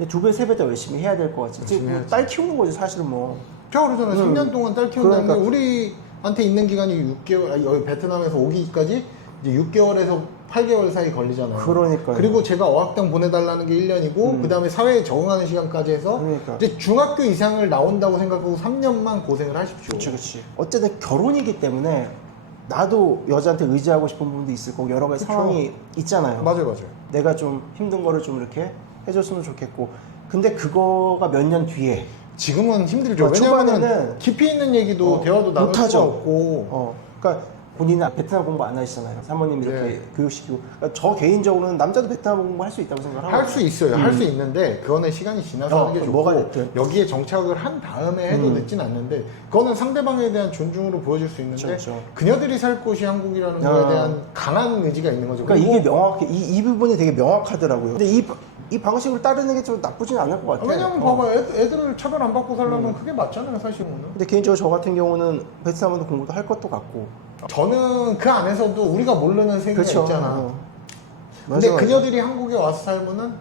2배, 3배 더 열심히 해야 될 것 같지. 열심히 지금 해야지. 딸 키우는 거지 사실은 뭐. 제가 그러잖아요. 3년 동안 딸 키운다는 그러니까. 게 우리한테 있는 기간이 6개월, 여기 베트남에서 오기까지 이제 6개월에서 8개월 사이 걸리잖아요. 그러니까요. 그리고 제가 어학당 보내달라는 게 1년이고, 그 다음에 사회에 적응하는 시간까지 해서, 그러니까. 이제 중학교 이상을 나온다고 생각하고 3년만 고생을 하십시오. 그렇지. 어쨌든 결혼이기 때문에 나도 여자한테 의지하고 싶은 부분도 있을 거고 여러 가지 상황이 있잖아요. 맞아요. 내가 좀 힘든 거를 좀 이렇게 해줬으면 좋겠고. 근데 그거가 몇 년 뒤에 지금은 힘들죠. 초반에는 왜냐면은 깊이 있는 얘기도 대화도 나눌 수가 못하죠. 없고. 그러니까 본인은 베트남 공부 안 하시잖아요. 사모님 이렇게 네. 교육시키고. 그러니까 저 개인적으로는 남자도 베트남 공부 할 수 있다고 생각하고. 할 수 있어요. 할 수 있는데 그거는 시간이 지나서 하는 게 좋고 뭐가 됐든. 여기에 정착을 한 다음에 해도 늦진 않는데 그거는 상대방에 대한 존중으로 보여줄 수 있는데 그렇죠. 그녀들이 살 곳이 한국이라는 거에 대한 강한 의지가 있는 거죠. 그러니까 그리고 이게 명확해. 이 부분이 되게 명확하더라고요. 근데 이 방식을 따르는 게 좀 나쁘진 않을 것 같아요. 왜냐면 봐봐 애들을 차별 안 받고 살려면 그게 맞잖아요 사실은. 근데 개인적으로 저 같은 경우는 베트남어도 공부도 할 것도 같고. 저는 그 안에서도 우리가 모르는 세계가 그렇죠. 있잖아. 근데 맞아. 그녀들이 한국에 와서 살면은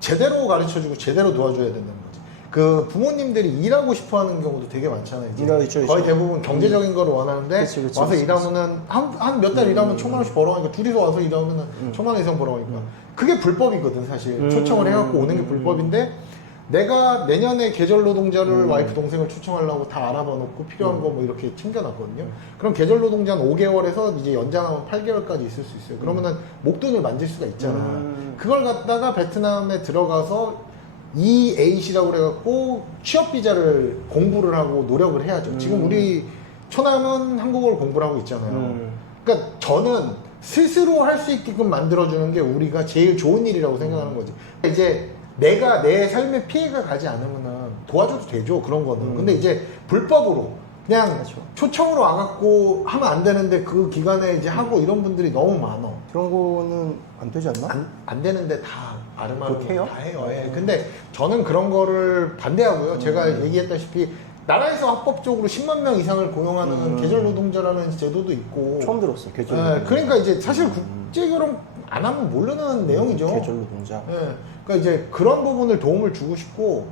제대로 가르쳐주고 제대로 도와줘야 된다는 거지. 그 부모님들이 일하고 싶어하는 경우도 되게 많잖아요. 이제 있죠. 거의 대부분 경제적인 거를 원하는데 그치, 와서 일하면은 한 몇 달 일하면 1,000만 원씩 벌어가니까 둘이서 와서 일하면은 1,000만 원 이상 벌어가니까 그게 불법이거든 사실. 초청을 해갖고 오는 게 불법인데 내가 내년에 계절 노동자를 와이프 동생을 초청하려고 다 알아봐 놓고 필요한 거 뭐 이렇게 챙겨놨거든요. 그럼 계절 노동자는 5개월에서 이제 연장하면 8개월까지 있을 수 있어요. 그러면은 목돈을 만질 수가 있잖아. 그걸 갖다가 베트남에 들어가서 EAC라고 그래갖고 취업 비자를 공부를 하고 노력을 해야죠. 지금 우리 초남은 한국어를 공부를 하고 있잖아요. 그러니까 저는 스스로 할 수 있게끔 만들어주는 게 우리가 제일 좋은 일이라고 생각하는 거지. 이제 내가 내 삶에 피해가 가지 않으면은 도와줘도 되죠. 그런 거는. 근데 이제 불법으로 그냥 그렇죠. 초청으로 와갖고 하면 안 되는데 그 기간에 이제 하고 이런 분들이 너무 많아. 그런 거는 안 되지 않나? 안 되는데 다 아름아름 그렇게 해요? 다 해요. 예. 근데 저는 그런 거를 반대하고요. 제가 얘기했다시피 나라에서 합법적으로 10만 명 이상을 고용하는 계절 노동자라는 제도도 있고. 처음 들었어. 계절. 예, 그러니까 이제 사실 국제 결혼 안 하면 모르는 내용이죠. 계절 노동자. 예. 그러니까 이제 그런 부분을 도움을 주고 싶고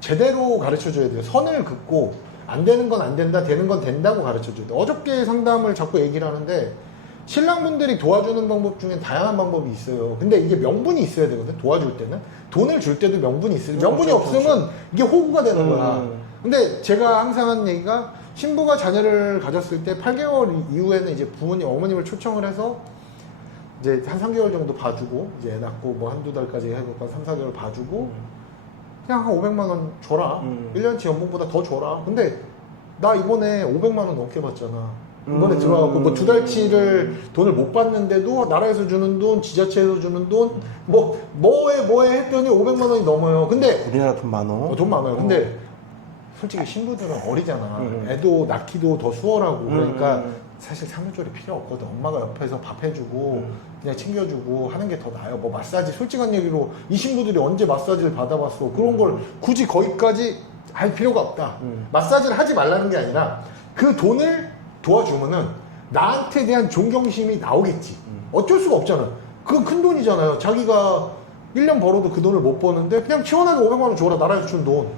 제대로 가르쳐 줘야 돼요. 선을 긋고 안 되는 건 안 된다, 되는 건 된다고 가르쳐 줘야 돼요. 어저께 상담을 자꾸 얘기를 하는데 신랑분들이 도와주는 방법 중에 다양한 방법이 있어요. 근데 이게 명분이 있어야 되거든. 도와줄 때는 돈을 줄 때도 명분이 있어요. 명분이 없으면 이게 호구가 되는 거야. 근데 제가 항상 하는 얘기가 신부가 자녀를 가졌을 때 8개월 이후에는 이제 부모님, 어머님을 초청을 해서 이제 한 3개월 정도 봐주고 이제 애 낳고 뭐 한두 달까지 해볼까 3, 4개월 봐주고 그냥 한 500만 원 줘라. 1년치 연봉보다 더 줘라. 근데 나 이번에 500만 원 넘게 받잖아. 이번에 들어와갖고 뭐 2달치를 돈을 못 받는데도 나라에서 주는 돈, 지자체에서 주는 돈, 뭐에 했더니 500만 원이 넘어요. 근데 우리나라 돈 많어. 돈 많아요. 근데 솔직히 신부들은 어리잖아. 애도 낳기도 더 수월하고 그러니까 사실 산후조리 필요 없거든. 엄마가 옆에서 밥 해주고 그냥 챙겨주고 하는 게 더 나아요. 뭐 마사지 솔직한 얘기로 이 신부들이 언제 마사지를 받아봤어. 그런 걸 굳이 거기까지 할 필요가 없다. 마사지를 하지 말라는 게 아니라 그 돈을 도와주면은 나한테 대한 존경심이 나오겠지. 어쩔 수가 없잖아. 그건 큰 돈이잖아요. 자기가 1년 벌어도 그 돈을 못 버는데 그냥 시원하게 500만 원 줘라. 나라에서 준 돈.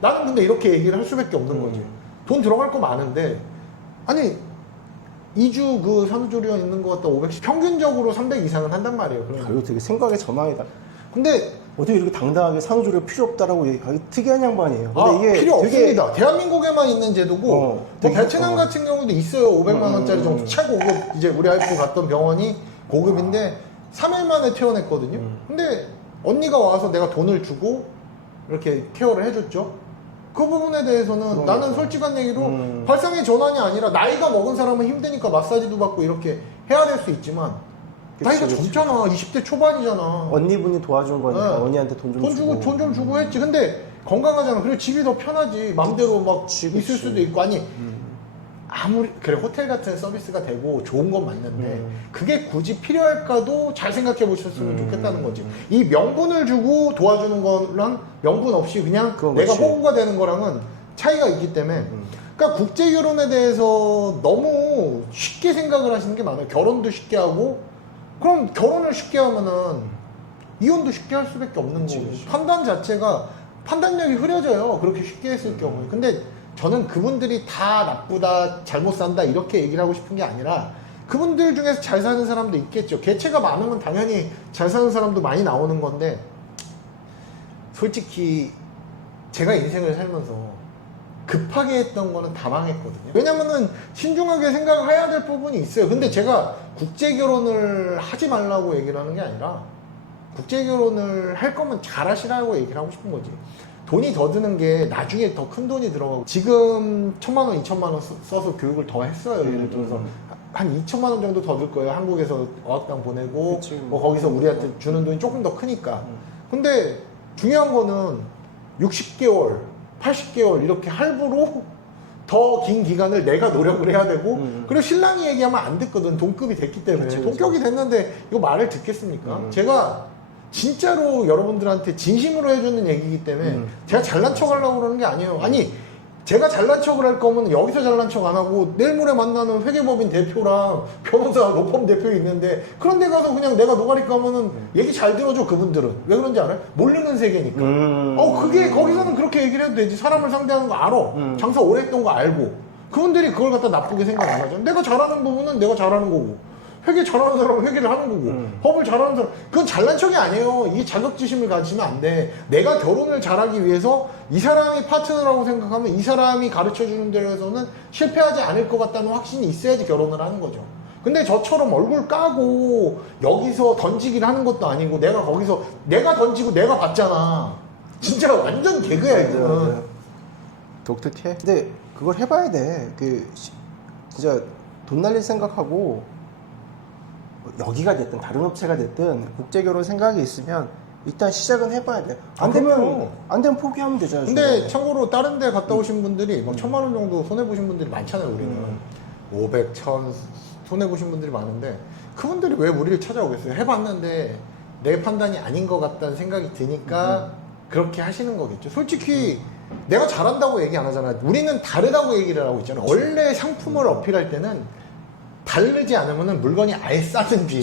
나는 근데 이렇게 얘기를 할 수밖에 없는 거지. 돈 들어갈 거 많은데 아니 2주 그 산후조리원 있는 거 같다 500씩 평균적으로 300 이상은 한단 말이에요. 그러면. 이거 되게 생각의 전망이다. 근데 어떻게 이렇게 당당하게 산후조리가 필요 없다라고 얘기하기 특이한 양반이에요. 아, 근데 이게 필요 되게 없습니다. 대한민국에만 있는 제도고 뭐 되게- 베트남 같은 경우도 있어요. 500만 원짜리 정도 최고급 이제 우리 와이프 갔던 병원이 고급인데 3일 만에 퇴원했거든요. 근데 언니가 와서 내가 돈을 주고 이렇게 케어를 해줬죠. 그 부분에 대해서는 그러니까. 나는 솔직한 얘기로 발상의 전환이 아니라 나이가 먹은 사람은 힘드니까 마사지도 받고 이렇게 해야 될 수 있지만 나이가 그치, 그치. 젊잖아. 20대 초반이잖아. 언니분이 도와준 거니까 네. 언니한테 돈 좀 주고 돈 좀 주고 했지. 근데 건강하잖아. 그리고 집이 더 편하지. 맘대로 막 그치, 있을 그치. 수도 있고. 아니, 아무리, 그래, 호텔 같은 서비스가 되고 좋은 건 맞는데, 그게 굳이 필요할까도 잘 생각해 보셨으면 좋겠다는 거지. 이 명분을 주고 도와주는 거랑 명분 없이 그냥 그건 내가 그치. 호구가 되는 거랑은 차이가 있기 때문에, 그러니까 국제 결혼에 대해서 너무 쉽게 생각을 하시는 게 많아요. 결혼도 쉽게 하고, 그럼 결혼을 쉽게 하면은 이혼도 쉽게 할 수밖에 없는 거고 판단 자체가 판단력이 흐려져요. 그렇게 쉽게 했을 경우에. 근데 저는 그분들이 다 나쁘다, 잘못 산다 이렇게 얘기를 하고 싶은 게 아니라 그분들 중에서 잘 사는 사람도 있겠죠. 개체가 많으면 당연히 잘 사는 사람도 많이 나오는 건데 솔직히 제가 인생을 살면서 급하게 했던 거는 다 망했거든요. 왜냐면은 신중하게 생각해야 될 부분이 있어요. 근데 제가 국제 결혼을 하지 말라고 얘기를 하는 게 아니라 국제 결혼을 할 거면 잘 하시라고 얘기를 하고 싶은 거지. 돈이 더 드는 게 나중에 더 큰 돈이 들어가고 지금 1,000만 원, 2,000만 원 써서 교육을 더 했어요. 예를 들어서 한 2,000만 원 정도 더 들 거예요. 한국에서 어학당 보내고 그치. 뭐 거기서 우리한테 주는 돈이 조금 더 크니까. 근데 중요한 거는 60개월, 80개월 이렇게 할부로 더 긴 기간을 내가 노력을 해야 되고 그리고 신랑이 얘기하면 안 듣거든. 동급이 됐기 때문에. 그치, 그치. 동격이 됐는데 이거 말을 듣겠습니까? 제가 진짜로 여러분들한테 진심으로 해주는 얘기이기 때문에 제가 잘난 척 하려고 그러는 게 아니에요. 아니 제가 잘난 척을 할 거면 여기서 잘난 척 안 하고 내일 모레 만나는 회계법인 대표랑 변호사 로펌 대표 있는데 그런 데 가서 그냥 내가 노가리 까면은 얘기 잘 들어줘. 그분들은 왜 그런지 알아요? 모르는 세계니까. 그게 거기서는 그렇게 얘기를 해도 되지. 사람을 상대하는 거 알아. 장사 오래 했던 거 알고. 그분들이 그걸 갖다 나쁘게 생각 안 하죠. 내가 잘하는 부분은 내가 잘하는 거고 회계 잘하는 사람은 회계를 하는 거고 법을 잘하는 사람 그건 잘난 척이 아니에요. 이 자격지심을 가지면 안 돼. 내가 결혼을 잘하기 위해서 이 사람이 파트너라고 생각하면 이 사람이 가르쳐주는 대로 해서는 실패하지 않을 것 같다는 확신이 있어야지 결혼을 하는 거죠. 근데 저처럼 얼굴 까고 여기서 던지기를 하는 것도 아니고 내가 거기서 내가 던지고 내가 받잖아. 진짜 완전 개그야 이거는. 독특해. 근데 그걸 해봐야 돼. 진짜 돈 날릴 생각하고 여기가 됐든 다른 업체가 됐든 국제 결혼 생각이 있으면 일단 시작은 해봐야 돼. 안 그럼요. 되면 포기하면 되잖아요. 근데 중간에. 참고로 다른 데 갔다 오신 분들이 막 1,000만 원 정도 손해보신 분들이 많잖아요. 우리는 500, 1,000 손해보신 분들이 많은데 그분들이 왜 우리를 찾아오겠어요? 해봤는데 내 판단이 아닌 것 같다는 생각이 드니까 그렇게 하시는 거겠죠. 솔직히 내가 잘한다고 얘기 안 하잖아요. 우리는 다르다고 얘기를 하고 있잖아요. 원래 상품을 어필할 때는 다르지 않으면 물건이 아예 싸든지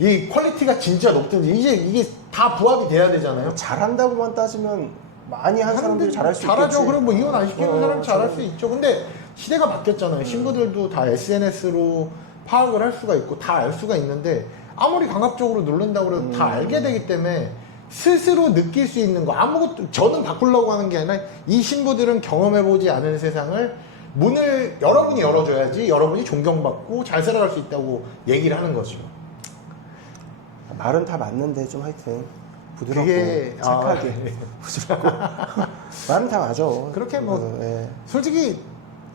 이 퀄리티가 진짜 높든지 이게 다 부합이 돼야 되잖아요. 잘한다고만 따지면 많이 한 사람들이 잘할 수 잘하죠. 있겠지. 그럼 뭐 이혼 안 시키는 사람 잘할 저는- 수 있죠. 근데 시대가 바뀌었잖아요. 신부들도 다 SNS로 파악을 할 수가 있고 다 알 수가 있는데 아무리 강압적으로 누른다고 해도 다 알게 되기 때문에 스스로 느낄 수 있는 거 아무것도 저는 바꾸려고 하는 게 아니라 이 신부들은 경험해보지 않은 세상을 문을 여러분이 열어줘야지 여러분이 존경받고 잘 살아갈 수 있다고 얘기를 하는 거죠. 말은 다 맞는데 좀 하여튼 부드럽고 그게- 착하게 부드럽고 말은 다 맞아. 그렇게 뭐 예. 솔직히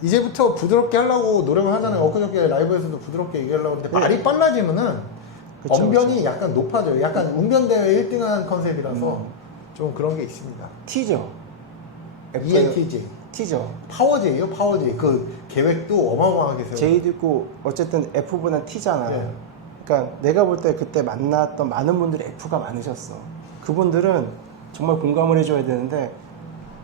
이제부터 부드럽게 하려고 노력을 하잖아요. 엊그저께 라이브에서도 부드럽게 얘기하려고 했는데 말이 빨라지면은 그쵸, 언변이 그쵸. 약간 높아져요. 약간 운변대회 1등한 컨셉이라서 좀 그런 게 있습니다. T죠. ENTJ. T죠. 파워제이요, 파워제이. 그 계획도 어마어마하게 세워. J도 있고 어쨌든 F보단 T잖아. 예. 그러니까 내가 볼 때 그때 만났던 많은 분들이 F가 많으셨어. 그분들은 정말 공감을 해줘야 되는데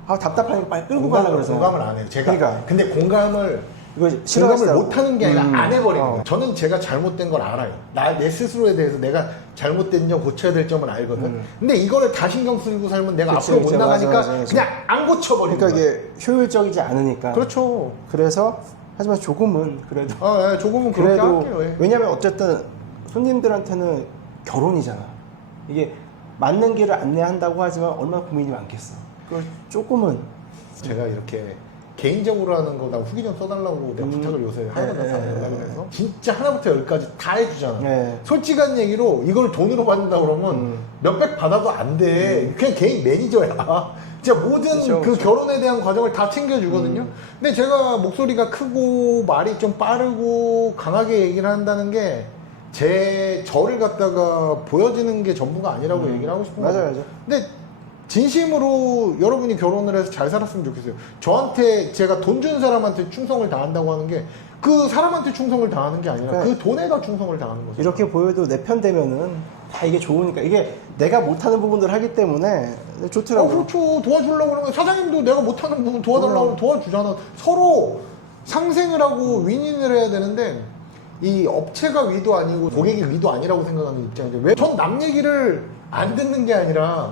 아 답답하니까 빨리 끌고 가려고 그러서 공감을 안 해요. 제가. 그러니까. 근데 공감을 이거 공감을 싫어하시더라고. 못하는 게 아니라 안 해버리는 어. 거예요. 저는 제가 잘못된 걸 알아요. 내 스스로에 대해서 내가 잘못된 점, 고쳐야 될 점은 알거든. 근데 이거를 다 신경 쓰고 살면 내가 그치, 앞으로 못 그치, 나가니까 맞아. 그냥 안 고쳐버리는 그러니까 거예요. 이게 효율적이지 않으니까. 그렇죠. 그래서 하지만 조금은 그래도 예, 조금은 그렇게 할게요. 예. 왜냐면 어쨌든 손님들한테는 결혼이잖아. 이게 맞는 길을 안내한다고 하지만 얼마나 고민이 많겠어. 그걸 조금은 제가 이렇게 개인적으로 하는 거다 후기 좀 써달라고 내가 부탁을 요새 하거든. 예, 예, 연락을 해서 진짜 하나부터 열까지 다 해주잖아. 예. 솔직한 얘기로 이걸 돈으로 받는다 그러면 몇백 받아도 안 돼. 그냥 개인 매니저야. 진짜 모든 그쵸, 그 그쵸. 결혼에 대한 과정을 다 챙겨주거든요. 근데 제가 목소리가 크고 말이 좀 빠르고 강하게 얘기를 한다는 게 저를 갖다가 보여지는 게 전부가 아니라고 얘기를 하고 싶은 거예요. 맞아요. 근데 진심으로 여러분이 결혼을 해서 잘 살았으면 좋겠어요. 저한테 제가 돈 준 사람한테 충성을 다한다고 하는 게 그 사람한테 충성을 다하는 게 아니라 그러니까 그 돈에다 충성을 다하는 거죠. 이렇게 보여도 내 편 되면은 다 이게 좋으니까 이게 내가 못하는 부분들을 하기 때문에 좋더라고. 그렇죠. 도와주려고 그러면 사장님도 내가 못하는 부분 도와달라고 하면 도와주잖아. 서로 상생을 하고 윈윈을 해야 되는데 이 업체가 위도 아니고 고객이 위도 아니라고 생각하는 입장인데 왜 전 남 얘기를 안 듣는 게 아니라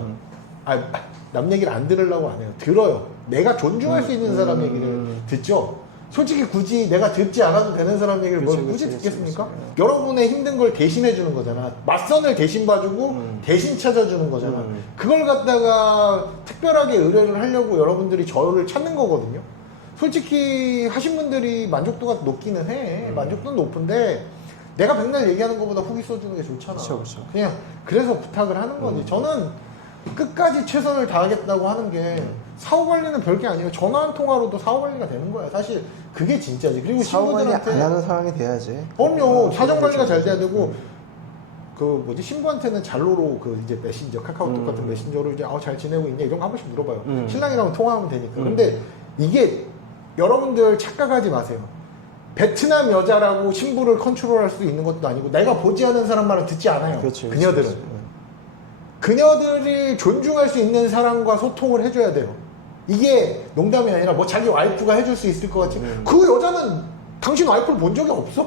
남 얘기를 안 들으려고 안 해요. 들어요. 내가 존중할 수 있는 사람 얘기를 듣죠. 솔직히 굳이 내가 듣지 않아도 되는 사람 얘기를 뭘 굳이 듣겠습니까? 여러분의 힘든 걸 대신해 주는 거잖아. 맞선을 대신 봐주고 대신 찾아주는 거잖아. 그걸 갖다가 특별하게 의뢰를 하려고 여러분들이 저를 찾는 거거든요. 솔직히 하신 분들이 만족도가 높기는 해. 만족도는 높은데 내가 백날 얘기하는 것보다 후기 써주는 게 좋잖아. 그쵸. 그냥 그래서 부탁을 하는 거지. 저는 끝까지 최선을 다하겠다고 하는 게 사후 관리는 별게 아니에요. 전화 한 통화로도 사후 관리가 되는 거야. 사실 그게 진짜지. 그리고 사후 관리 안 신부들한테 하는 상황이 돼야지. 그럼요. 사정 관리가 잘 돼야 되고 그 뭐지 신부한테는 잘로로 그 이제 메신저 카카오톡 같은 메신저로 이제 잘 지내고 있냐 이런 거 한 번씩 물어봐요. 신랑이랑 통화하면 되니까. 근데 이게 여러분들 착각하지 마세요. 베트남 여자라고 신부를 컨트롤할 수 있는 것도 아니고 내가 보지 않은 사람 말은 듣지 않아요. 그렇지, 그녀들은. 그렇지. 그녀들이 존중할 수 있는 사람과 소통을 해줘야 돼요. 이게 농담이 아니라 뭐 자기 와이프가 해줄 수 있을 것 같지. 그 여자는 당신 와이프를 본 적이 없어.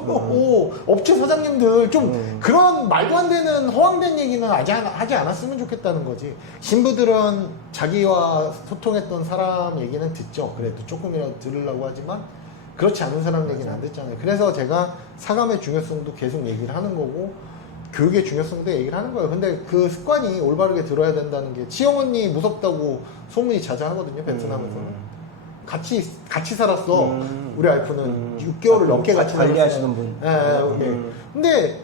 업체 사장님들 좀 그런 말도 안 되는 허황된 얘기는 하지 않았으면 좋겠다는 거지. 신부들은 자기와 소통했던 사람 얘기는 듣죠. 그래도 조금이라도 들으려고 하지만 그렇지 않은 사람 얘기는 안 듣잖아요. 그래서 제가 사감의 중요성도 계속 얘기를 하는 거고 교육의 중요성도 얘기를 하는 거예요. 근데 그 습관이 올바르게 들어야 된다는 게 치영 언니 무섭다고 소문이 자자하거든요. 베트남에서는. 같이 살았어. 우리 와이프는 6개월을 넘게 같이 살았어요. 관리하시는 분. 예. 근데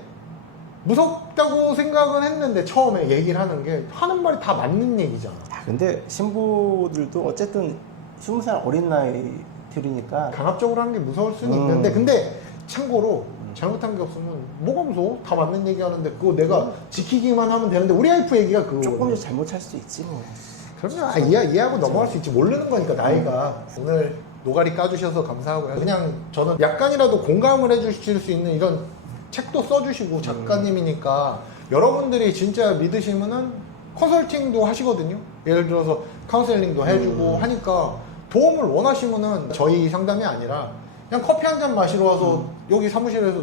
무섭다고 생각은 했는데 처음에 얘기를 하는 게 하는 말이 다 맞는 얘기잖아. 근데 신부들도 어쨌든 20살 어린 나이들이니까 강압적으로 하는 게 무서울 수는 있는데 근데 참고로 잘못한 게 없으면 뭐가 무서워? 다 맞는 얘기 하는데 그거 내가 지키기만 하면 되는데 우리 와이프 얘기가 그거 조금씩 잘못할 수도 있지 뭐. 그럼요. 이해하고 넘어갈 수 있지. 모르는 거니까 나이가. 오늘 노가리 까주셔서 감사하고요. 그냥 저는 약간이라도 공감을 해주실 수 있는 이런 책도 써주시고 작가님이니까 여러분들이 진짜 믿으시면은 컨설팅도 하시거든요. 예를 들어서 카운셀링도 해주고 하니까 도움을 원하시면은 저희 상담이 아니라 그냥 커피 한 잔 마시러 와서 여기 사무실에서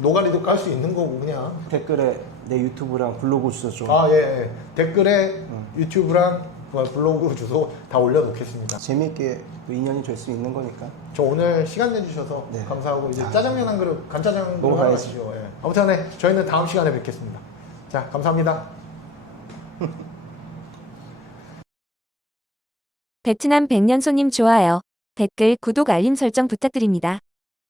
노가리도 깔 수 있는 거고 그냥. 댓글에 내 유튜브랑 블로그 주소 좀. 예. 댓글에 유튜브랑 블로그 주소 다 올려놓겠습니다. 재미있게 또 인연이 될 수 있는 거니까. 저 오늘 시간 내주셔서 네. 감사하고 이제 짜장면 한 그릇, 간짜장 하나 먹어봐야지. 마시죠. 예. 아무튼 네, 저희는 다음 시간에 뵙겠습니다. 자, 감사합니다. 베트남 백년손님 좋아요. 댓글, 구독, 알림 설정 부탁드립니다.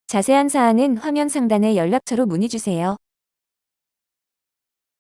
자세한 사항은 화면 상단의 연락처로 문의주세요.